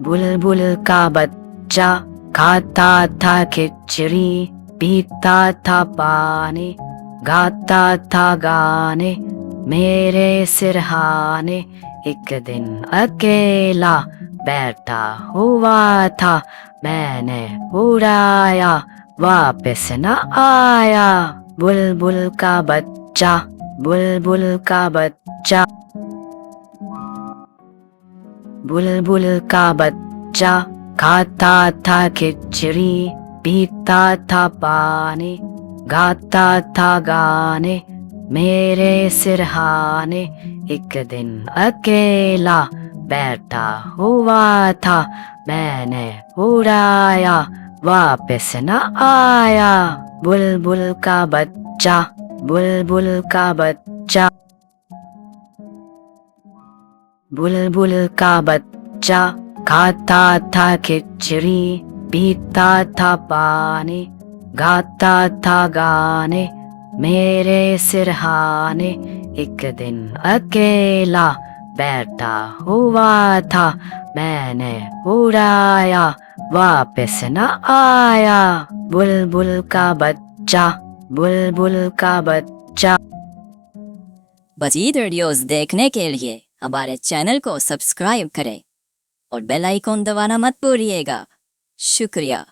बुलबुल का बच्चा खाता था खिचड़ी, पीता था पानी, गाता था गाने मेरे सिरहाने। एक दिन अकेला बैठा हुआ था, मैंने उड़ाया वापस न आया। बुलबुल का बच्चा, बुलबुल का बच्चा, बुलबुल का बच्चा खाता था खिचड़ी, पीता था पानी, गाता था गाने मेरे सिरहाने। एक दिन अकेला बैठा हुआ था, मैंने उड़ाया वापस न आया। बुलबुल का बच्चा, बुलबुल का बच्चा, बुलबुल का बच्चा खाता था खिचड़ी, पीता था पानी, गाता था गाने मेरे सिरहाने। एक दिन अकेला बैठा हुआ था, मैंने उड़ाया वापस न आया। बुलबुल का बच्चा, बुलबुल का बच्चा। मज़ीद वीडियोस देखने के लिए हमारे चैनल को सब्सक्राइब करें और बेल आइकॉन दबाना मत भूलिएगा। शुक्रिया।